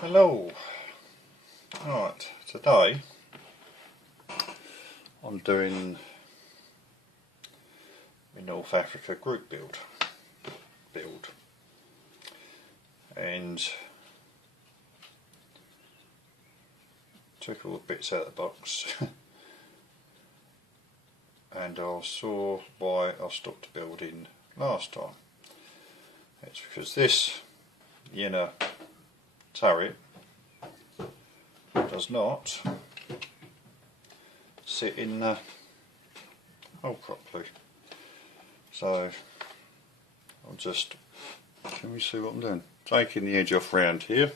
Hello. Right, today I'm doing my North Africa group build and took all the bits out of the box and I saw why I stopped building last time. It's because this inner turret does not sit in the hole properly. So I'll just, can we see what I'm doing? Taking the edge off round here,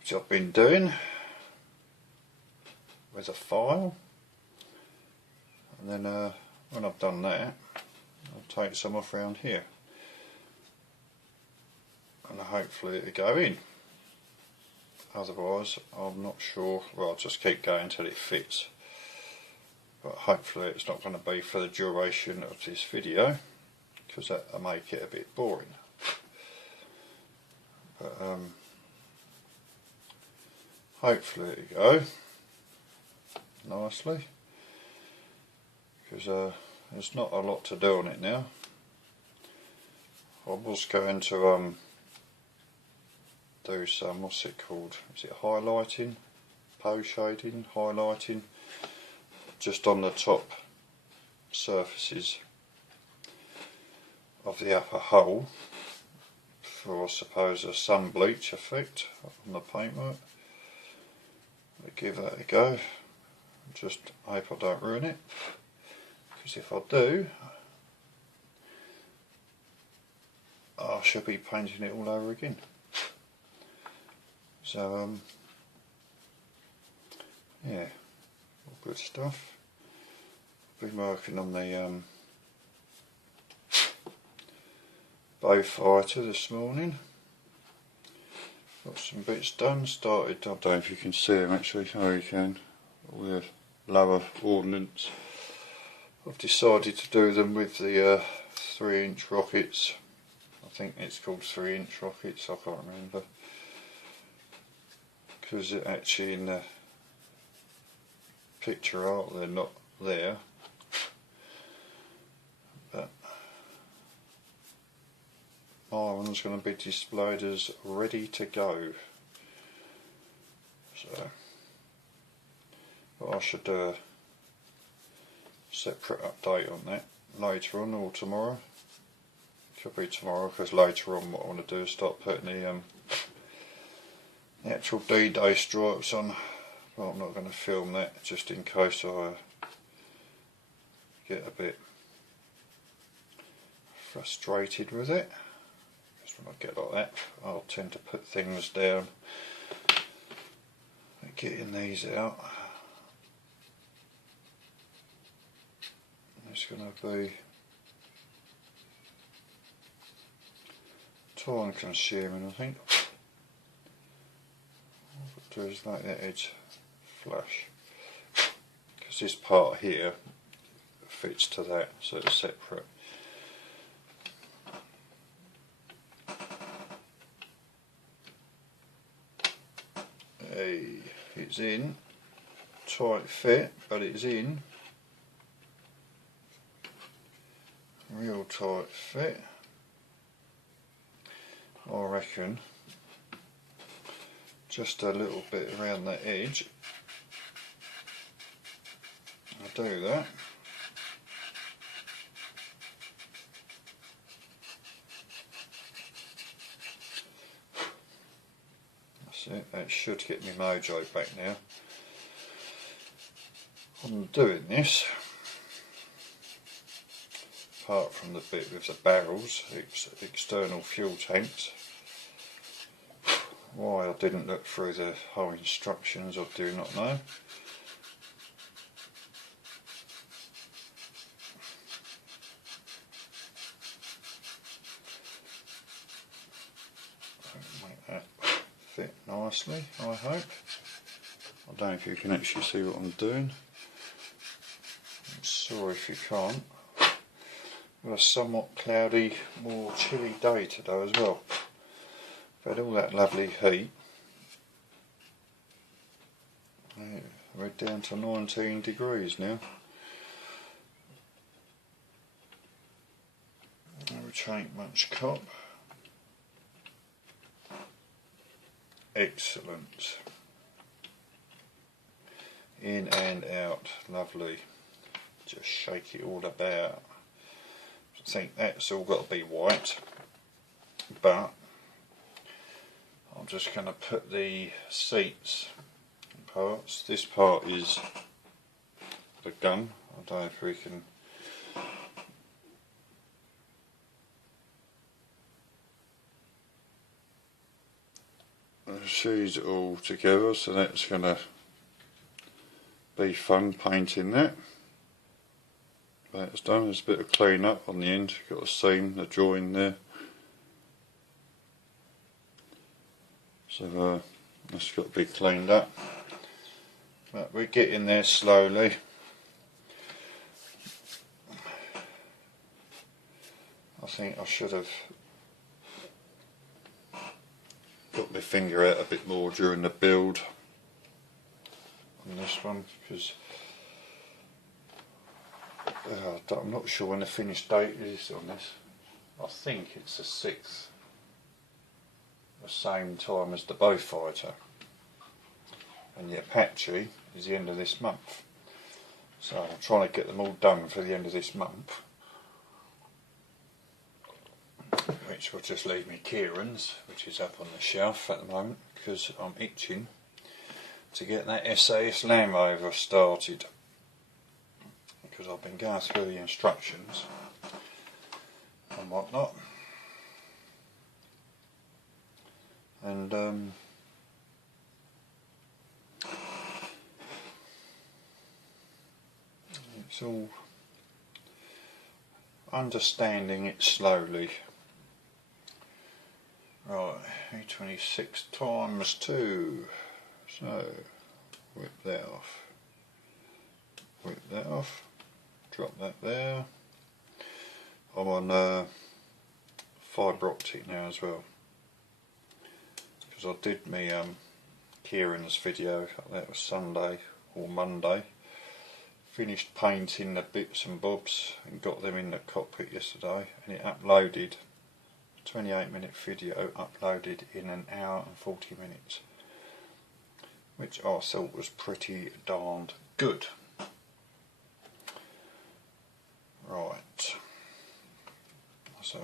which I've been doing with a file, and then when I've done that I'll take some off round here and hopefully it'll go in. Otherwise I'm not sure, well I'll just keep going until it fits, but hopefully it's not going to be for the duration of this video because that'll make it a bit boring. But hopefully it'll go nicely because there's not a lot to do on it now. I was going to do some, what's it called, is it highlighting, pose shading, highlighting, just on the top surfaces of the upper hull for I suppose a sun bleach effect on the paintwork. I'll give that a go, just hope I don't ruin it, because if I do I shall be painting it all over again. So yeah, all good stuff. Been working on the bow fighter this morning. Got some bits done. Started, I don't know if you can see them actually. Oh, you can. All the lower ordnance. I've decided to do them with the 3-inch rockets. I think it's called 3-inch rockets. I can't remember. Because actually in the picture art they're not there, but my one's going to be displayed as ready to go, so but I should do a separate update on that later on or tomorrow. Could be tomorrow because later on what I want to do is start putting the actual D-Day stripes on. Well, I'm not going to film that just in case I get a bit frustrated with it, because when I get like that I'll tend to put things down and getting these out. It's going to be time consuming, I think. What I'll do is make that edge flush, because this part here fits to that, so it's separate. Hey, it's in, tight fit, but it's in, real tight fit. I reckon just a little bit around that edge. I'll do that. That's it, that should get me mojo back now. I'm doing this, apart from the bit with the barrels, external fuel tanks. Why I didn't look through the whole instructions I do not know. Make that fit nicely, I hope. I don't know if you can actually see what I'm doing. I'm sorry if you can't. Got a somewhat cloudy, more chilly day today as well. We've had all that lovely heat, Yeah, we're down to 19 degrees now. Which ain't much cop. Excellent. In and out, lovely. Just shake it all about. I think that's all got to be white, but I'm just going to put the seats in parts. This part is the gun. I don't know if we can. Shoes it all together, so that's going to be fun painting that. That's done. There's a bit of clean up on the end. Got a seam, the join there. So that's got to be cleaned up. But we're getting there slowly. I think I should have got my finger out a bit more during the build on this one, because I'm not sure when the finished date is on this. I think it's the 6th, the same time as the Beaufighter, and the Apache is the end of this month. So I'm trying to get them all done for the end of this month, which will just leave me Kieran's, which is up on the shelf at the moment, because I'm itching to get that SAS Land Rover started, because I've been going through the instructions and whatnot, and it's all understanding it slowly. Right, 826 times 2, so whip that off, drop that there. I'm on fibre optic now as well, because I did me Kieran's video, that was Sunday or Monday, finished painting the bits and bobs and got them in the cockpit yesterday, and it uploaded 28-minute video, uploaded in an hour and 40 minutes, which I thought was pretty darned good. Right, so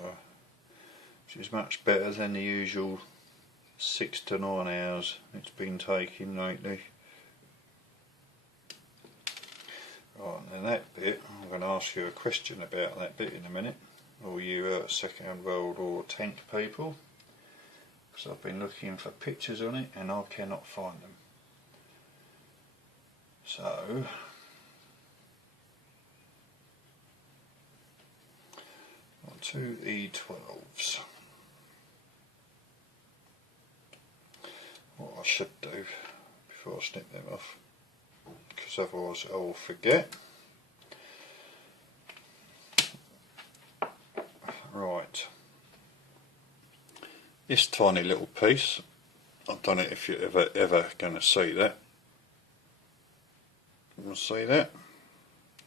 which is much better than the usual 6 to 9 hours it's been taking lately. Right, and that bit, I'm going to ask you a question about that bit in a minute, all you Second World War tank people, because I've been looking for pictures on it and I cannot find them. So on 2 E12s. What I should do before I snip them off, because otherwise I will forget. Right, this tiny little piece, I don't know if you're ever going to see that. You see that?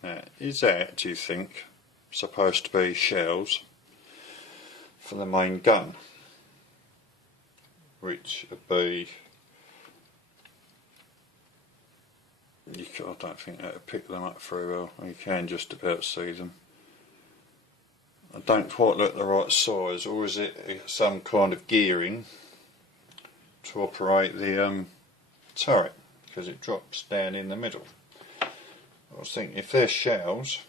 Now, is that, do you think, supposed to be shells for the main gun, which would be, I don't think that would pick them up very well. You can just about see them. I don't quite look the right size, or is it some kind of gearing to operate the turret, because it drops down in the middle. I was thinking if they're shells,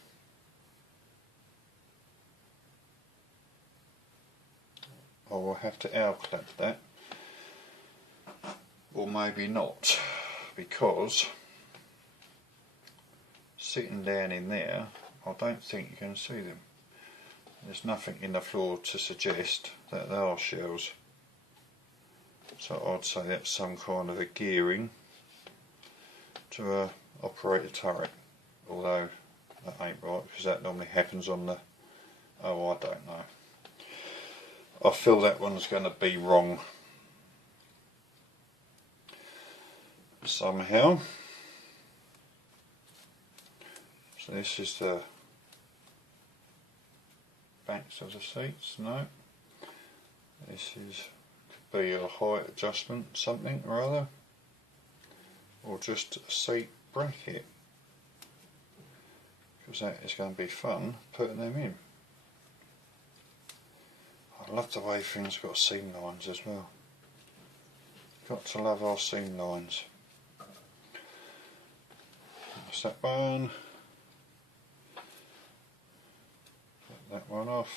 I will have to outclap that, or maybe not, because sitting down in there I don't think you can see them. There's nothing in the floor to suggest that they are shells, so I'd say that's some kind of a gearing to operate a turret, although that ain't right, because that normally happens on the, oh, I don't know. I feel that one's going to be wrong somehow. So this is the backs of the seats, no. This is could be a height adjustment, something or other, or just a seat bracket, because that is going to be fun putting them in. I love the way things got seam lines as well. Got to love our seam lines. That's that one. Get that one off.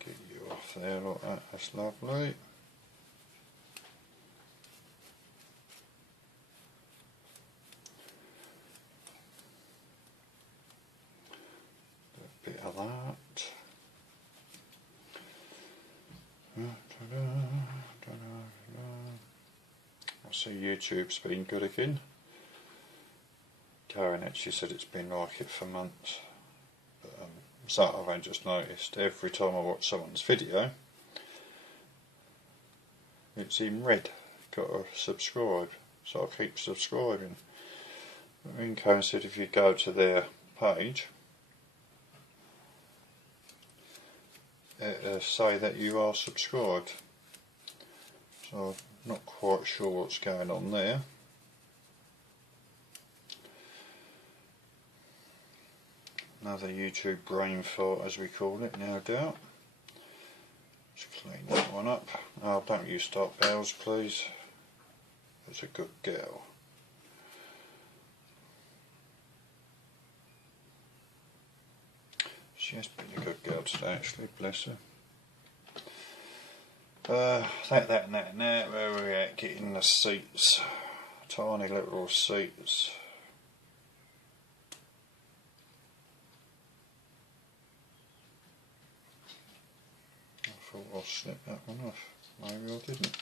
Get you off there like that, that's lovely. A bit of that. I see YouTube's been good again. Karen actually said it's been like it for months. But, so I've only just noticed every time I watch someone's video, it's in red. Got to subscribe, so I keep subscribing. And Karen said if you go to their page, say that you are subscribed. So I'm not quite sure what's going on there. Another YouTube brain fart, as we call it, no doubt. Let's clean that one up. Oh, don't you start bells, please. It's a good girl. She has been a good girl today, actually, bless her. That and that, where we're at, getting the seats. Tiny little seats. I thought I slipped that one off. Maybe I didn't.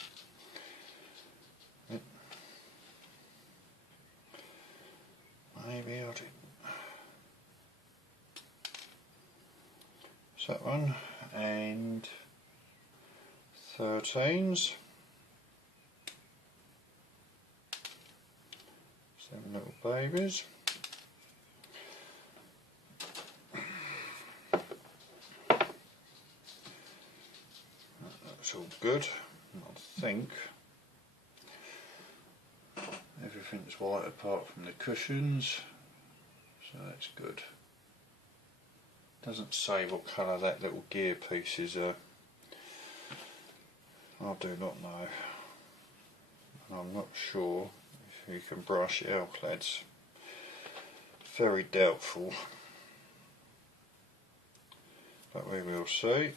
Maybe I didn't. So that one, and 13s. 7 little babies. That's all good, I think. Everything's white apart from the cushions, so that's good. Doesn't say what colour that little gear piece is. I do not know. I'm not sure if you can brush L-clads. Very doubtful, but we will see.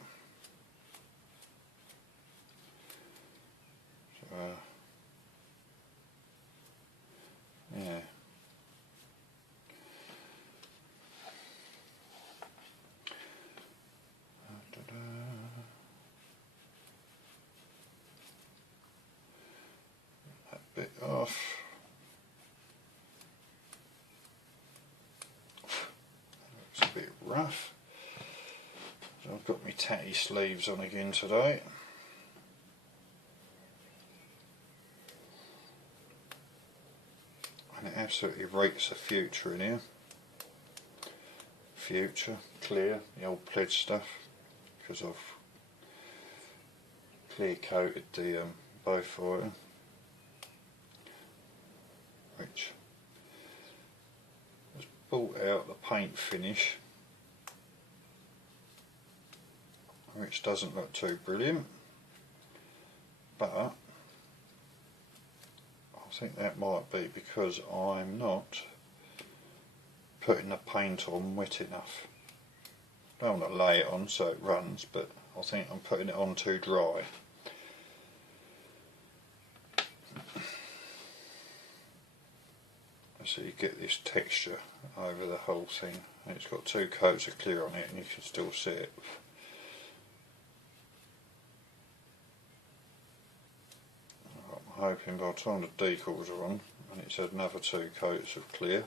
So, yeah. That bit off. Looks a bit rough. So I've got my tatty sleeves on again today. And it absolutely reeks of Future in here. Future, Clear, the old pledge stuff, because I've clear coated the both oil, which has brought out the paint finish, which doesn't look too brilliant, but I think that might be because I'm not putting the paint on wet enough. I don't want to lay it on so it runs, but I think I'm putting it on too dry. So you get this texture over the whole thing, and it's got 2 coats of clear on it and you can still see it. I'm hoping by the time the decals are on and it's had another 2 coats of clear,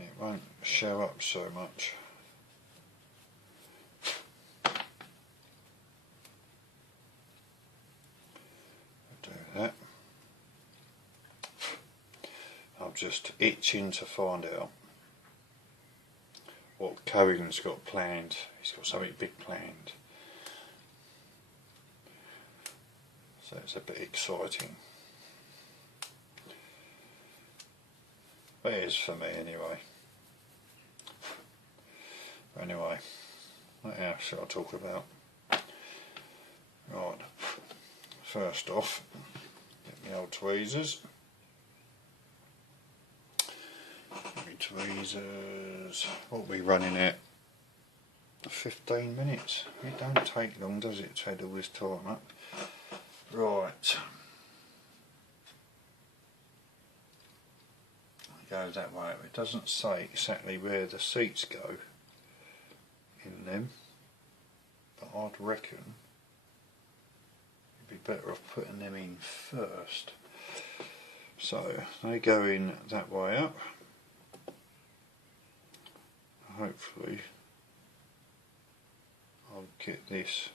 it won't show up so much. Do that. just itching to find out what Cohen's got planned. He's got something big planned. So it's a bit exciting. But it is for me anyway. Anyway, what else shall I talk about? Right, first off, get my old tweezers. What are we running at? 15 minutes. It don't take long, does it, to add all this time up? Right. It goes that way. It doesn't say exactly where the seats go in them, but I'd reckon it'd be better off putting them in first. So they go in that way up. Hopefully I'll get this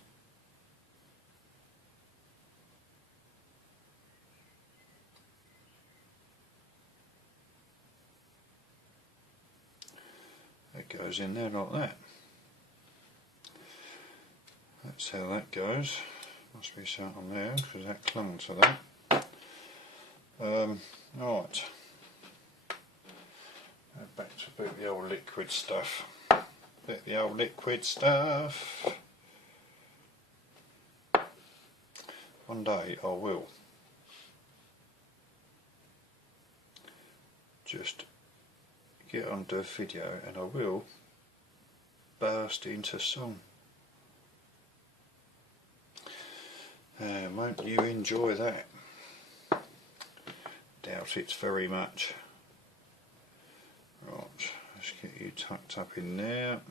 it goes in there like that. That's how that goes. Must be something there because that clung to that. Right. Back to a bit of the old liquid stuff. One day I will just get onto a video and I will burst into song. Won't you enjoy that? Doubt it very much. Right, let's get you tucked up in there.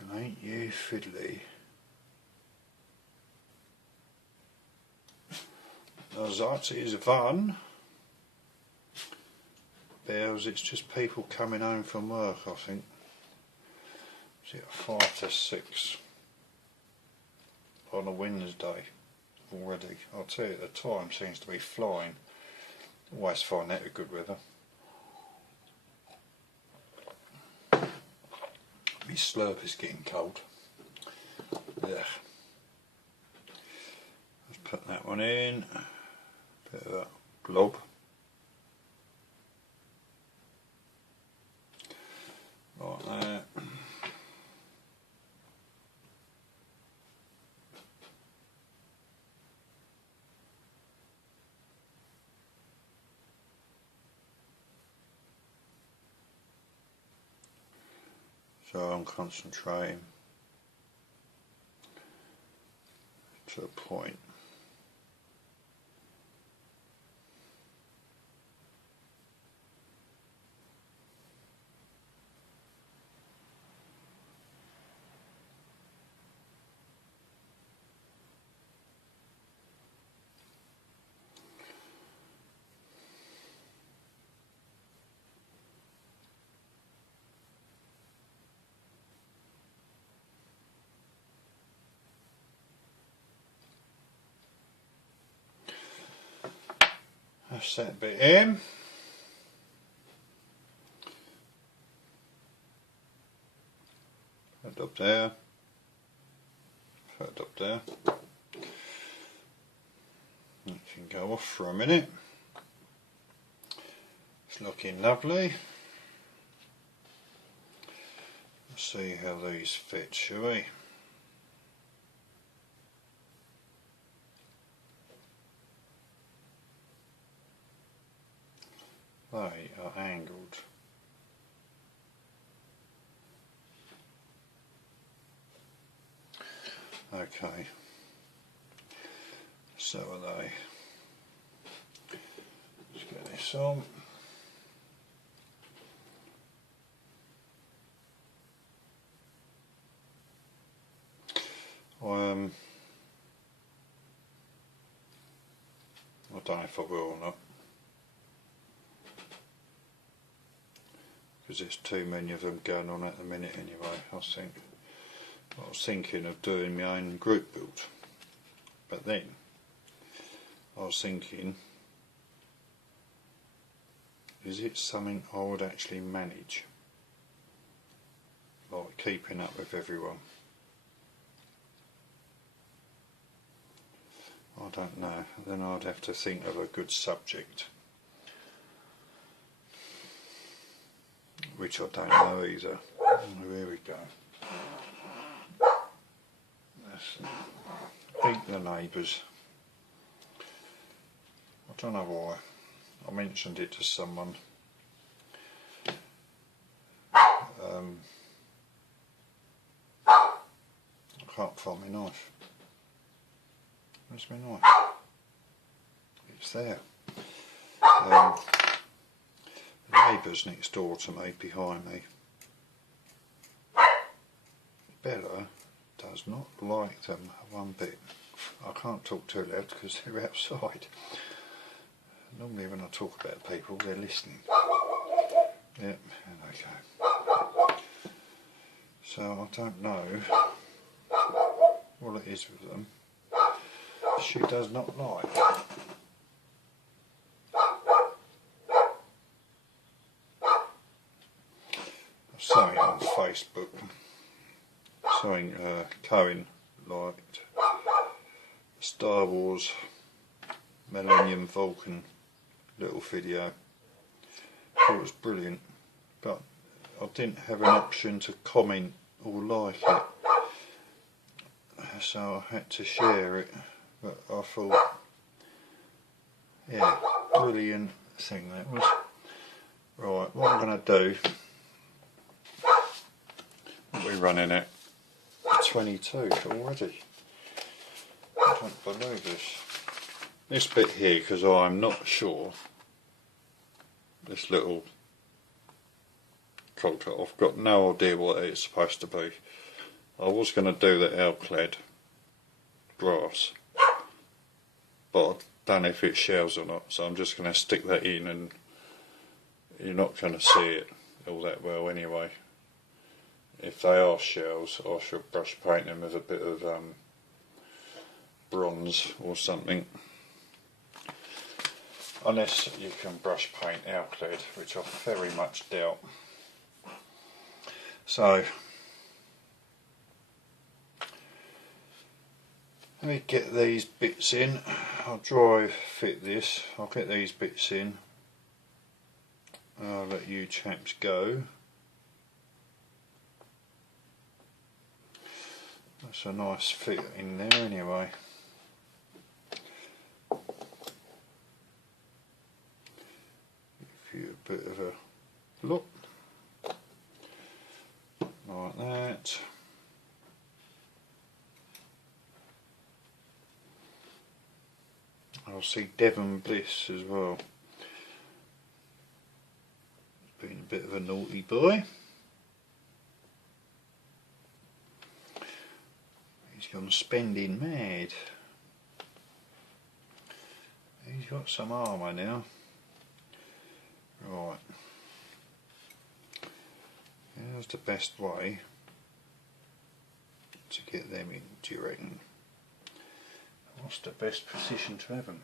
And ain't you fiddly? That is fun. Bells, it's just people coming home from work, I think. Is it 5 to 6 on a Wednesday already? I'll tell you, the time seems to be flying. Always find that with good weather. My slurp is getting cold. Ugh. Let's put that one in. Bit of that glob. Like that. So I'm concentrating to a point. That's that bit in. Put it up there. Put it up there. It can go off for a minute. It's looking lovely. Let's see how these fit, shall we? They are angled. Okay, so are they. Let's get this on. don't know if I will or not, because there's too many of them going on at the minute anyway. I was thinking of doing my own group build, but then I was thinking, is it something I would actually manage, like keeping up with everyone? I don't know. Then I'd have to think of a good subject, which I don't know either. Oh, here we go. Beat the neighbours. I don't know why. I mentioned it to someone. I can't find my knife. Where's my knife? It's there. The neighbours next door to me, behind me. Bella does not like them one bit. I can't talk too loud because they're outside. Normally when I talk about people, they're listening. Yep, and okay. So I don't know what it is with them. She does not like. I saw it on Facebook. Something Cohen liked. Star Wars Millennium Falcon little video. It was brilliant, but I didn't have an option to comment or like it, so I had to share it. But I thought, yeah, brilliant thing that was. Right, what I'm going to do, we're running at 22 already. I don't believe this. This bit here, because I'm not sure, this little coulter, I've got no idea what it's supposed to be. I was going to do the outclad brass, but I don't know if it's shells or not, so I'm just going to stick that in, and you're not going to see it all that well anyway. If they are shells, I should brush paint them with a bit of bronze or something. Unless you can brush paint outclad, which I very much doubt. So let me get these bits in. I'll dry fit this. I'll get these bits in. I'll let you chaps go. That's a nice fit in there anyway. Give you a bit of a look. Like that. I'll see Devon Bliss as well. He's been a bit of a naughty boy. He's gone spending mad. He's got some armour now. Right. Here's the best way to get them in, do you reckon? What's the best position to have them?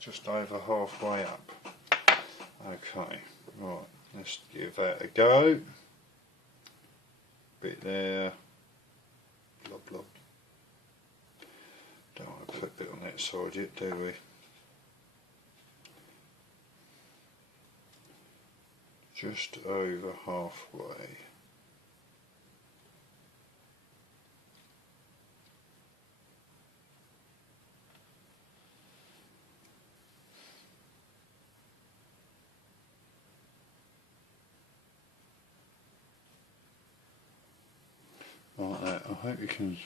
Just over halfway up. Okay, right, let's give that a go. Bit there. Blob blob. Don't want to put a bit on that side yet, do we? Just over halfway. Like that. I hope you can.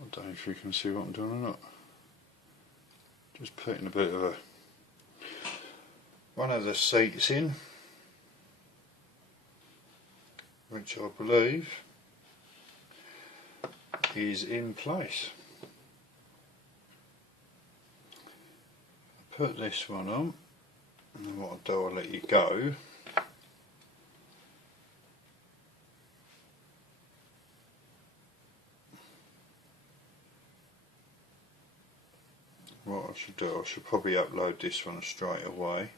I don't know if you can see what I'm doing or not. Just putting a bit of one of the seats in, which I believe is in place. put this one on, and then what I'll do, I'll let you go. What I should do, I should probably upload this one straight away.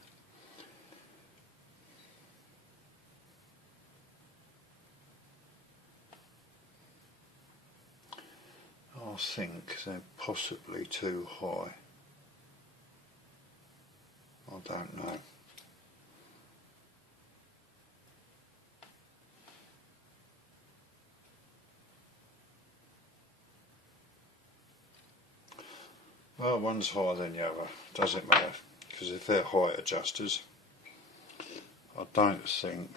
I think they're possibly too high. I don't know. Well, one's higher than the other, doesn't matter, because if they're height adjusters, I don't think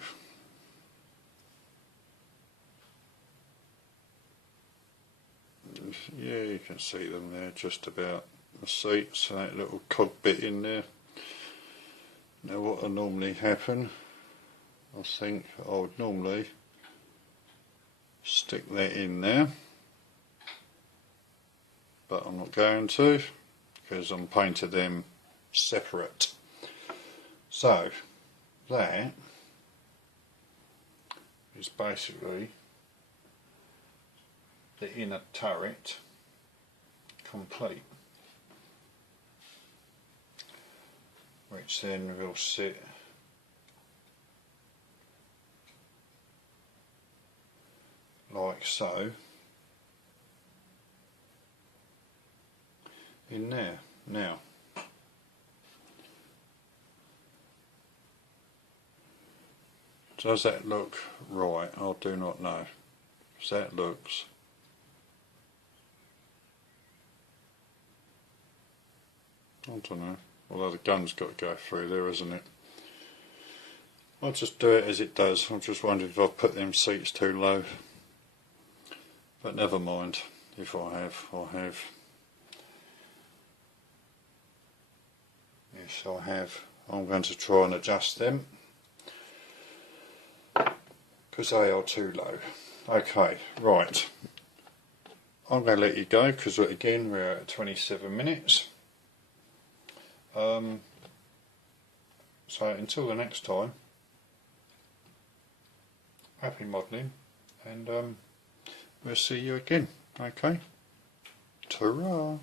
yeah, you can see them there just about the seats, that little cog bit in there. Now what will normally happen, I think I would normally stick that in there, but I'm not going to, because I'm painted them separate. So that is basically the inner turret complete, which then will sit like so in there. Now does that look right? I do not know. That looks I don't know, although the gun's got to go through there, isn't it? I'll just do it as it does. I'm just wondering if I've put them seats too low, but never mind. If I have, I have. Yes, I have. I'm going to try and adjust them because they are too low. Okay, right. I'm going to let you go because again we're at 27 minutes. So until the next time, happy modelling, and we'll see you again. Okay, ta-ra.